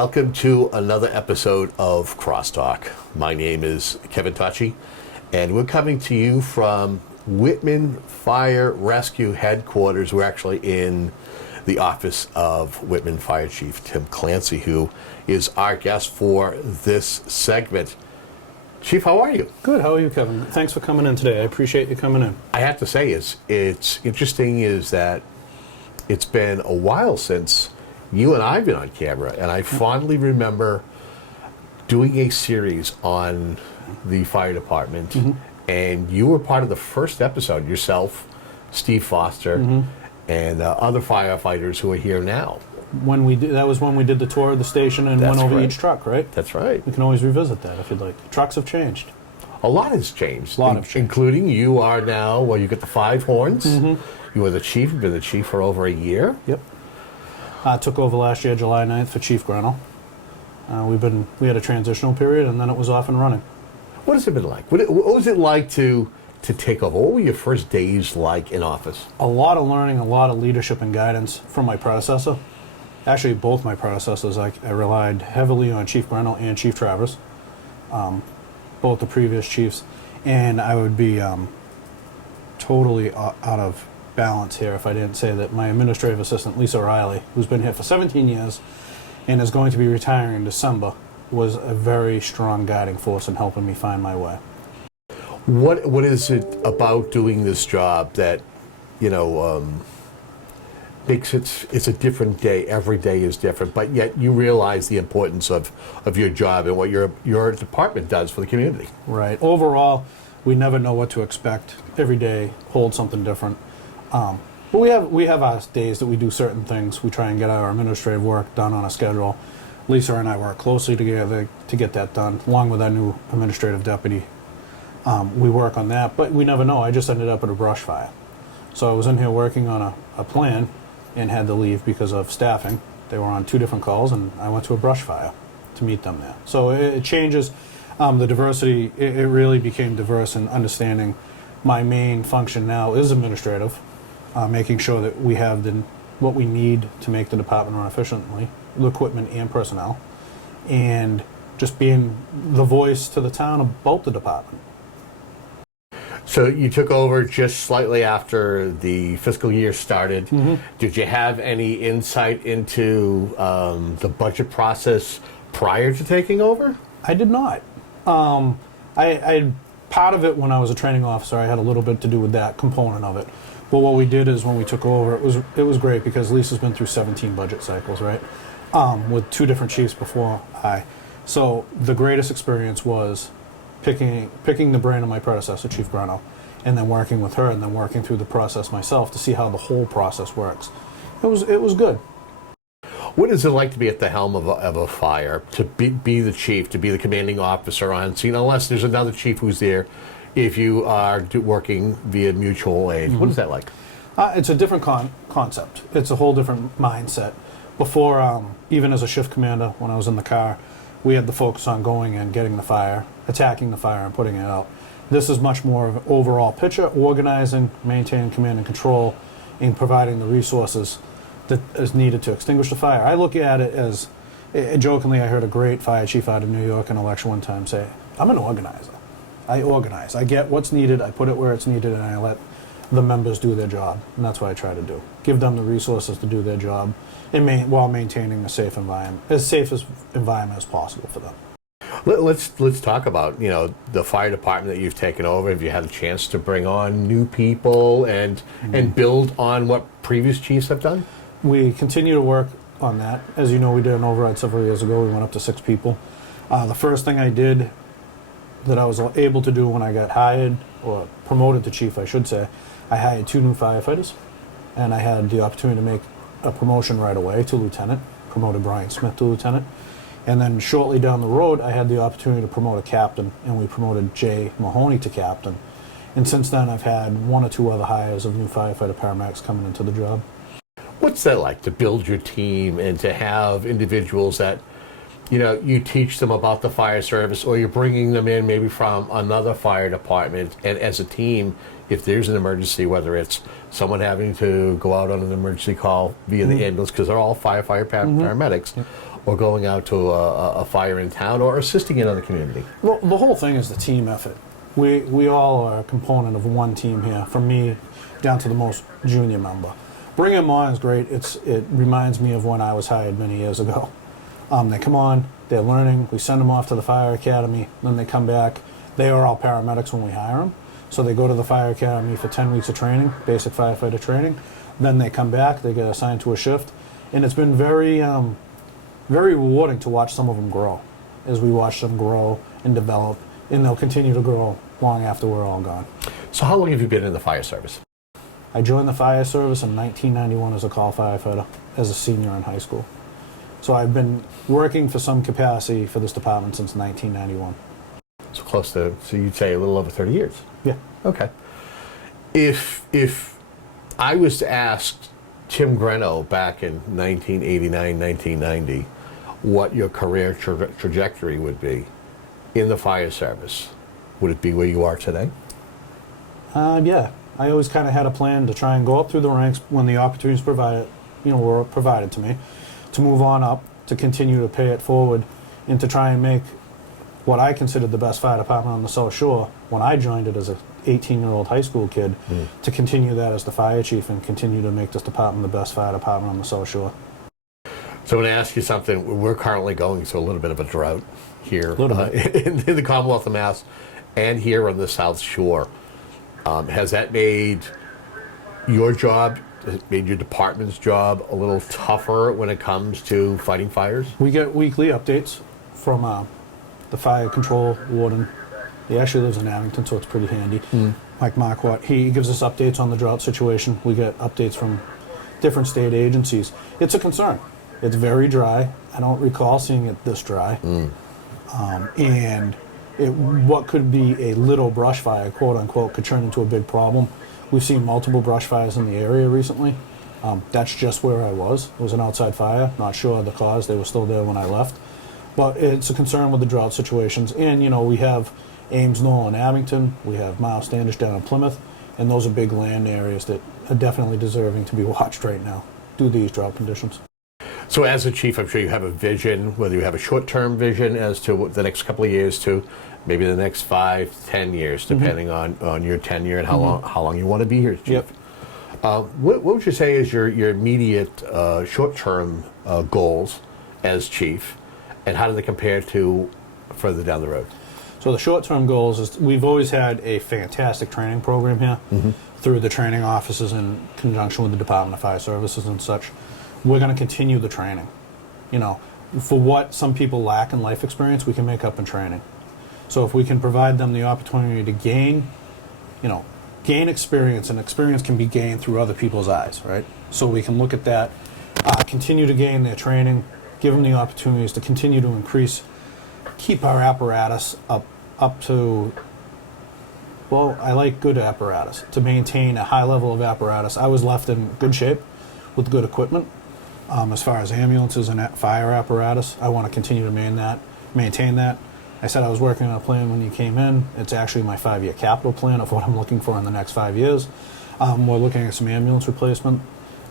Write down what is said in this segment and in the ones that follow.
Welcome to another episode of CrossTalk. My name is Kevin Tocci, and we're coming to you from Whitman Fire Rescue Headquarters. We're actually in the office of Whitman Fire Chief Tim Clancy, who is our guest for this segment. Chief, how are you? Good. How are you, Kevin? Thanks for coming in today. I appreciate you coming in. I have to say, it's interesting is that it's been a while since you and I have been on camera, and I fondly remember doing a series on the fire department, and you were part of the first episode, yourself, Steve Foster, and other firefighters who are here now. That was when we did the tour of the station and went over each truck, right? That's right. We can always revisit that if you'd like. Trucks have changed. A lot has changed. A lot have changed. Including you are now, well, you get the 5 horns. You were the chief. You've been the chief for over a year. Yep. I took over last year, July 9th, for Chief Grinnell. We had a transitional period, and then it was off and running. What has it been like? What was it like to take over? What were your first days like in office? A lot of learning, a lot of leadership and guidance from my predecessor. Actually, both my predecessors. I relied heavily on Chief Grinnell and Chief Travers, both the previous chiefs, and I would be totally out of balance here if I didn't say that my administrative assistant, Lisa Riley, who's been here for 17 years and is going to be retiring in December, was a very strong guiding force in helping me find my way. What is it about doing this job that, makes it's a different day? Every day is different, but yet you realize the importance of your job and what your department does for the community. Right. Overall, we never know what to expect. Every day holds something different. But we have our days that we do certain things. We try and get our administrative work done on a schedule. Lisa and I work closely together to get that done, along with our new administrative deputy. We work on that, but we never know. I just ended up at a brush fire. So I was in here working on a plan and had to leave because of staffing. They were on 2 different calls, and I went to a brush fire to meet them there. So it changes. The diversity, it really became diverse in understanding. My main function now is administrative. Making sure that we have what we need to make the department run efficiently, the equipment and personnel, and just being the voice to the town about the department. So you took over just slightly after the fiscal year started. Did you have any insight into the budget process prior to taking over? I did not. I part of it when I was a training officer, I had a little bit to do with that component of it. But what we did is when we took over, it was great because Lisa's been through 17 budget cycles, right? With 2 different chiefs before I. So the greatest experience was picking the brain of my predecessor, Chief Grinnell, and then working with her, and then working through the process myself to see how the whole process works. It was good. What is it like to be at the helm of a fire, to be the chief, to be the commanding officer on scene, unless there's another chief who's there? If you are working via mutual aid, what is that like? It's a different concept. It's a whole different mindset. Before, even as a shift commander, when I was in the car, we had the focus on going and getting the fire, attacking the fire, and putting it out. This is much more of an overall picture, organizing, maintaining command and control, and providing the resources that is needed to extinguish the fire. I look at it as, jokingly, I heard a great fire chief out of New York in an election one time say, I'm an organizer. I organize. I get what's needed, I put it where it's needed, and I let the members do their job. And that's what I try to do. Give them the resources to do their job while maintaining a safe environment, as safe as environment as possible for them. Let's talk about, the fire department that you've taken over. Have you had a chance to bring on new people and build on what previous chiefs have done? We continue to work on that. As you know, we did an override several years ago. We went up to 6 people. The first thing I did that I was able to do when I got hired, or promoted to chief, I should say, I hired 2 new firefighters, and I had the opportunity to make a promotion right away to lieutenant, promoted Brian Smith to lieutenant, and then shortly down the road, I had the opportunity to promote a captain, and we promoted Jay Mahoney to captain. And since then, I've had 1 or 2 other hires of new firefighter paramedics coming into the job. What's that like, to build your team and to have individuals that you teach them about the fire service, or you're bringing them in maybe from another fire department, and as a team, if there's an emergency, whether it's someone having to go out on an emergency call via the ambulance, because they're all paramedics, or going out to a fire in town, or assisting in other community? Well, the whole thing is the team effort. We all are a component of one team here, from me down to the most junior member. Bringing them on is great. It reminds me of when I was hired many years ago. They come on, they're learning, we send them off to the fire academy, then they come back. They are all paramedics when we hire them. So they go to the fire academy for 10 weeks of training, basic firefighter training. Then they come back, they get assigned to a shift. And it's been very, very rewarding to watch some of them grow, as we watch them grow and develop, and they'll continue to grow long after we're all gone. So how long have you been in the fire service? I joined the fire service in 1991 as a call firefighter, as a senior in high school. So I've been working for some capacity for this department since 1991. So close to, so you'd say a little over 30 years. Yeah. Okay. If I was to ask Tim Greno back in 1989, 1990, what your career trajectory would be in the fire service, would it be where you are today? Yeah. I always kind of had a plan to try and go up through the ranks when the opportunities were provided to me, to move on up, to continue to pay it forward, and to try and make what I considered the best fire department on the South Shore when I joined it as an 18-year-old high school kid, to continue that as the fire chief and continue to make this department the best fire department on the South Shore. So I'm going to ask you something. We're currently going through a little bit of a drought here in the Commonwealth of Mass and here on the South Shore. Has that made your job, has it made your department's job a little tougher when it comes to fighting fires? We get weekly updates from the fire control warden. He actually lives in Abington, so it's pretty handy. Mike Marquardt, he gives us updates on the drought situation. We get updates from different state agencies. It's a concern. It's very dry. I don't recall seeing it this dry. And what could be a little brush fire, quote unquote, could turn into a big problem. We've seen multiple brush fires in the area recently. That's just where I was. It was an outside fire. Not sure of the cause. They were still there when I left. But it's a concern with the drought situations. And, we have Ames, Knoll, and Abington. We have Miles Standish down in Plymouth. And those are big land areas that are definitely deserving to be watched right now due to these drought conditions. So as a chief, I'm sure you have a vision, whether you have a short-term vision as to the next couple of years to maybe the next 5, 10 years, depending on your tenure and how long you want to be here as chief. What would you say is your immediate short-term goals as chief, and how do they compare to further down the road? So the short-term goals is we've always had a fantastic training program here through the training offices in conjunction with the Department of Fire Services and such. We're going to continue the training. For what some people lack in life experience, we can make up in training. So if we can provide them the opportunity to gain experience, and experience can be gained through other people's eyes, right? So we can look at that, continue to gain their training, give them the opportunities to continue to increase, keep our apparatus up to, well, I like good apparatus, to maintain a high level of apparatus. I was left in good shape with good equipment. As far as ambulances and fire apparatus, I want to continue to maintain that. I said I was working on a plan when you came in. It's actually my 5-year capital plan of what I'm looking for in the next 5 years. We're looking at some ambulance replacement.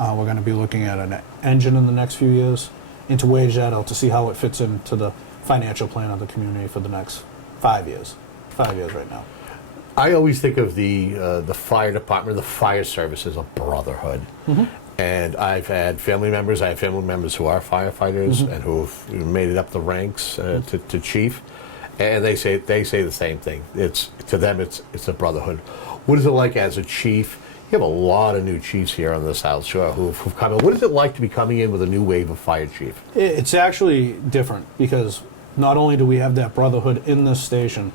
We're going to be looking at an engine in the next few years, and to wage that out to see how it fits into the financial plan of the community for the next 5 years. 5 years right now. I always think of the fire department, the fire service as a brotherhood. And I have family members who are firefighters and who've made it up the ranks to chief, and they say the same thing. To them it's a brotherhood. What is it like as a chief? You have a lot of new chiefs here on the South Shore who've come in. What is it like to be coming in with a new wave of fire chief? It's actually different because not only do we have that brotherhood in this station,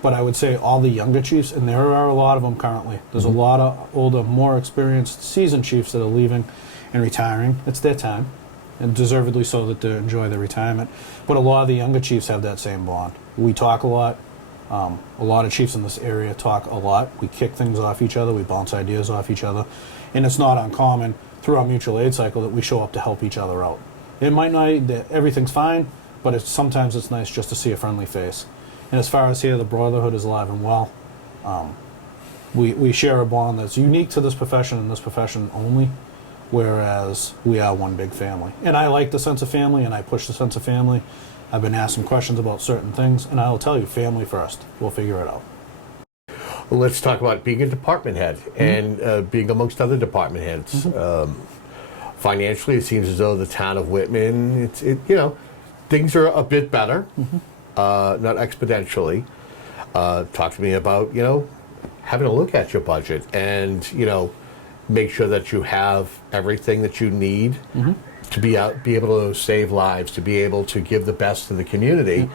but I would say all the younger chiefs, and there are a lot of them currently. There's a lot of older, more experienced, seasoned chiefs that are leaving and retiring. It's their time, and deservedly so that they enjoy their retirement. But a lot of the younger chiefs have that same bond. We talk a lot. A lot of chiefs in this area talk a lot. We kick things off each other. We bounce ideas off each other. And it's not uncommon through our mutual aid cycle that we show up to help each other out. It might not, that everything's fine, but sometimes it's nice just to see a friendly face. And as far as here, the brotherhood is alive and well. We share a bond that's unique to this profession and this profession only. whereas we are one big family. And I like the sense of family, and I push the sense of family. I've been asked some questions about certain things, and I'll tell you, family first. We'll figure it out. Well, let's talk about being a department head and being amongst other department heads. Financially, it seems as though the town of Whitman, things are a bit better, not exponentially. Talk to me about, having a look at your budget and, make sure that you have everything that you need to be able to save lives, to be able to give the best to the community,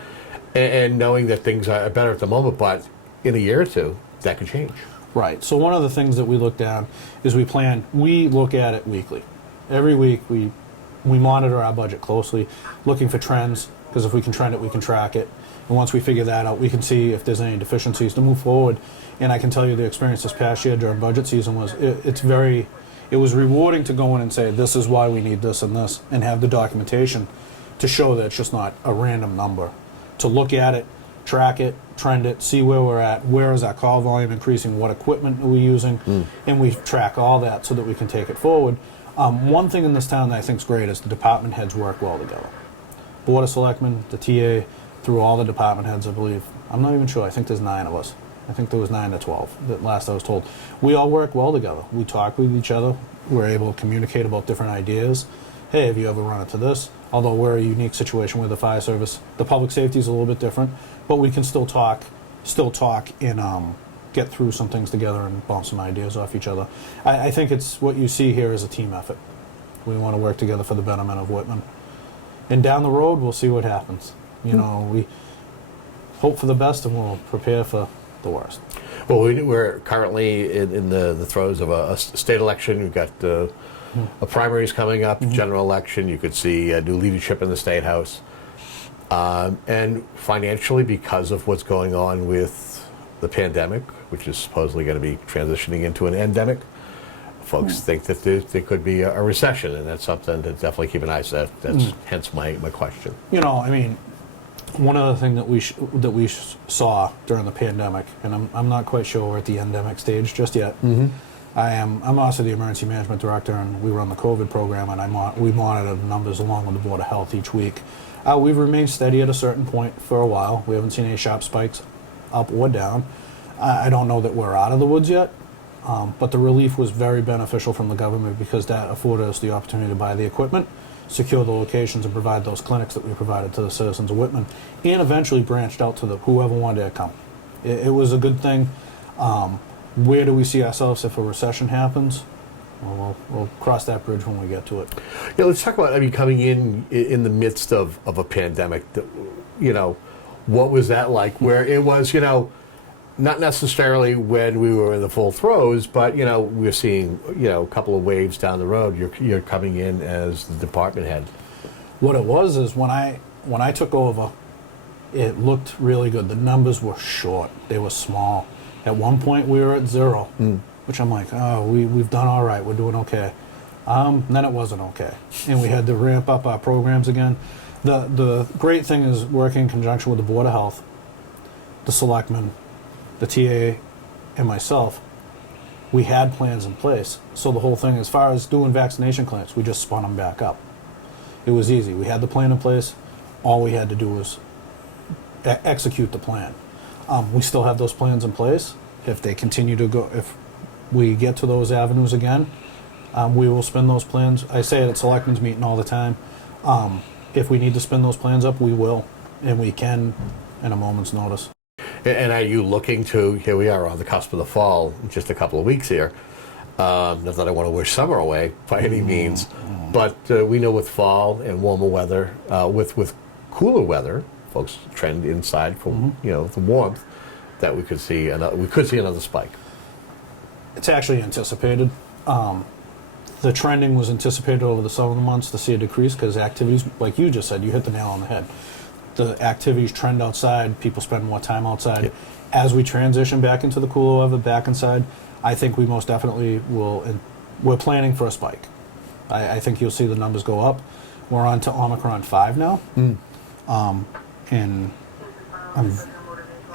and knowing that things are better at the moment, but in a year or two, that could change. Right. So one of the things that we look down is we look at it weekly. Every week we monitor our budget closely, looking for trends, because if we can trend it, we can track it. And once we figure that out, we can see if there's any deficiencies to move forward. And I can tell you the experience this past year during budget season was, it was rewarding to go in and say, this is why we need this, and have the documentation to show that it's just not a random number. To look at it, track it, trend it, see where we're at, where is our call volume increasing, what equipment are we using, and we track all that so that we can take it forward. One thing in this town that I think is great is the department heads work well together. Board of Selectmen, the TA, through all the department heads, I believe. I'm not even sure. I think there's 9 of us. I think there was 9 to 12, that last I was told. We all work well together. We talk with each other. We're able to communicate about different ideas. Hey, have you ever run into this? Although we're a unique situation with the fire service. The public safety is a little bit different, but we can still talk and get through some things together and bounce some ideas off each other. I think it's what you see here is a team effort. We want to work together for the betterment of Whitman. And down the road, we'll see what happens. We hope for the best and we'll prepare for the worst. Well, we're currently in the throes of a state election. We've got a primaries coming up, general election. You could see new leadership in the State House. And financially, because of what's going on with the pandemic, which is supposedly going to be transitioning into an endemic, folks think that there could be a recession, and that's something to definitely keep an eye on. That's hence my question. One other thing that we saw during the pandemic, and I'm not quite sure we're at the endemic stage just yet. I'm also the emergency management director, and we run the COVID program, and we monitor the numbers along with the Board of Health each week. We've remained steady at a certain point for a while. We haven't seen any sharp spikes up or down. I don't know that we're out of the woods yet, but the relief was very beneficial from the government because that afforded us the opportunity to buy the equipment, secure the locations, and provide those clinics that we provided to the citizens of Whitman, and eventually branched out to whoever wanted to come. It was a good thing. Where do we see ourselves if a recession happens? Well, we'll cross that bridge when we get to it. Yeah, let's talk about coming in the midst of a pandemic. What was that like? Where it was, not necessarily when we were in the full throes, but we're seeing a couple of waves down the road. You're coming in as the department head. What it was is when I took over, it looked really good. The numbers were short. They were small. At one point, we were at 0, which I'm like, oh, we've done all right. We're doing okay. Then it wasn't okay, and we had to ramp up our programs again. The great thing is working in conjunction with the Board of Health, the Selectmen, the TA, and myself. We had plans in place. So the whole thing, as far as doing vaccination clinics, we just spun them back up. It was easy. We had the plan in place. All we had to do was execute the plan. We still have those plans in place. If they continue to go, if we get to those avenues again, we will spin those plans. I say it at Selectmen's meeting all the time. If we need to spin those plans up, we will, and we can in a moment's notice. And are you looking to, here we are on the cusp of the fall, just a couple of weeks here. Not that I want to wish summer away by any means, but we know with fall and warmer weather, with cooler weather, folks trend inside for the warmth, that we could see another spike. It's actually anticipated. The trending was anticipated over the summer months to see a decrease because activities, like you just said, you hit the nail on the head. The activities trend outside, people spend more time outside. Yep. As we transition back into the cooler weather, back inside, I think we most definitely will, and we're planning for a spike. I think you'll see the numbers go up. We're on to Omicron 5 now. And I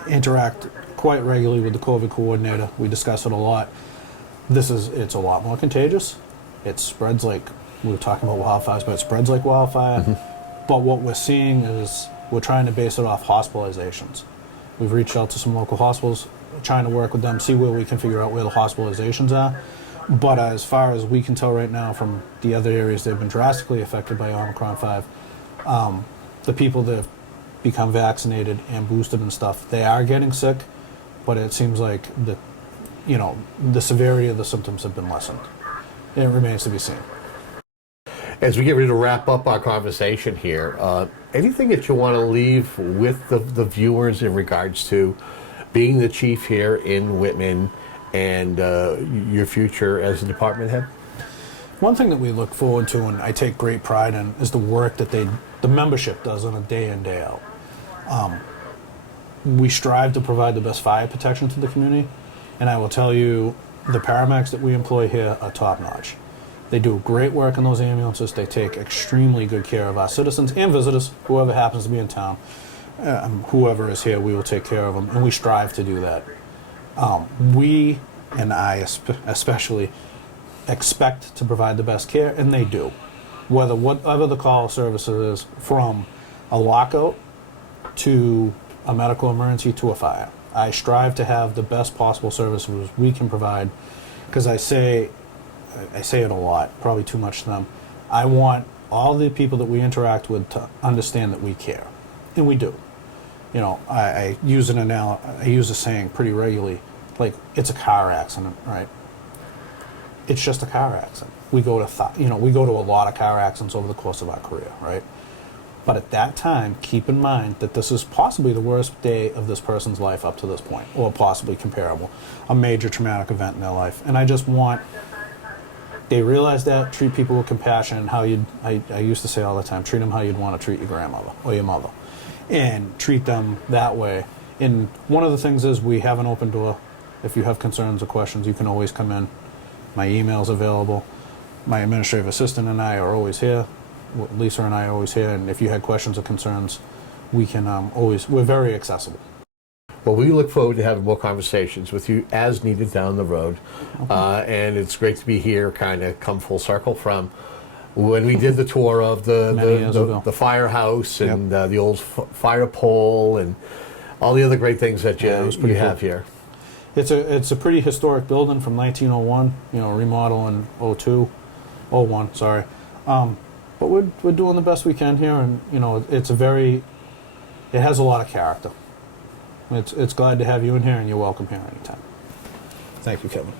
interact quite regularly with the COVID coordinator. We discuss it a lot. It's a lot more contagious. It spreads like, we were talking about wildfires, but it spreads like wildfire. But what we're seeing is we're trying to base it off hospitalizations. We've reached out to some local hospitals, trying to work with them, see where we can figure out where the hospitalizations are. But as far as we can tell right now from the other areas that have been drastically affected by Omicron 5, the people that have become vaccinated and boosted and stuff, they are getting sick, but it seems like the severity of the symptoms have been lessened. It remains to be seen. As we get ready to wrap up our conversation here, anything that you want to leave with the viewers in regards to being the chief here in Whitman and your future as a department head? One thing that we look forward to and I take great pride in is the work that the membership does on a day in, day out. We strive to provide the best fire protection to the community, and I will tell you, the paramedics that we employ here are top notch. They do great work in those ambulances. They take extremely good care of our citizens and visitors, whoever happens to be in town. Whoever is here, we will take care of them, and we strive to do that. We, and I especially, expect to provide the best care, and they do. Whatever the call services is, from a lockout to a medical emergency to a fire. I strive to have the best possible services we can provide, because I say it a lot, probably too much to them. I want all the people that we interact with to understand that we care, and we do. I use a saying pretty regularly, like, it's a car accident, right? It's just a car accident. We go to a lot of car accidents over the course of our career, right? But at that time, keep in mind that this is possibly the worst day of this person's life up to this point, or possibly comparable, a major traumatic event in their life. And I just want, they realize that, treat people with compassion, I used to say all the time, treat them how you'd want to treat your grandmother or your mother, and treat them that way. And one of the things is we have an open door. If you have concerns or questions, you can always come in. My email's available. My administrative assistant and I are always here. Lisa and I are always here, and if you had questions or concerns, we can we're very accessible. Well, we look forward to having more conversations with you as needed down the road. And it's great to be here, kind of come full circle from when we did the tour of the firehouse and the old fire pole and all the other great things that you have here. It's a pretty historic building from 1901, remodel in 01, sorry. But we're doing the best we can here, and it has a lot of character. It's glad to have you in here, and you're welcome here anytime. Thank you, Kevin.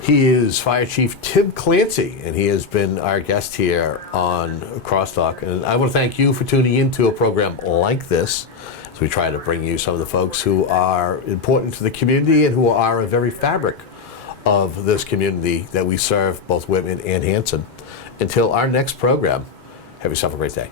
He is Fire Chief Tim Clancy, and he has been our guest here on CrossTalk. And I want to thank you for tuning into a program like this, as we try to bring you some of the folks who are important to the community and who are a very fabric of this community that we serve, both Whitman and Hanson. Until our next program, have yourself a great day.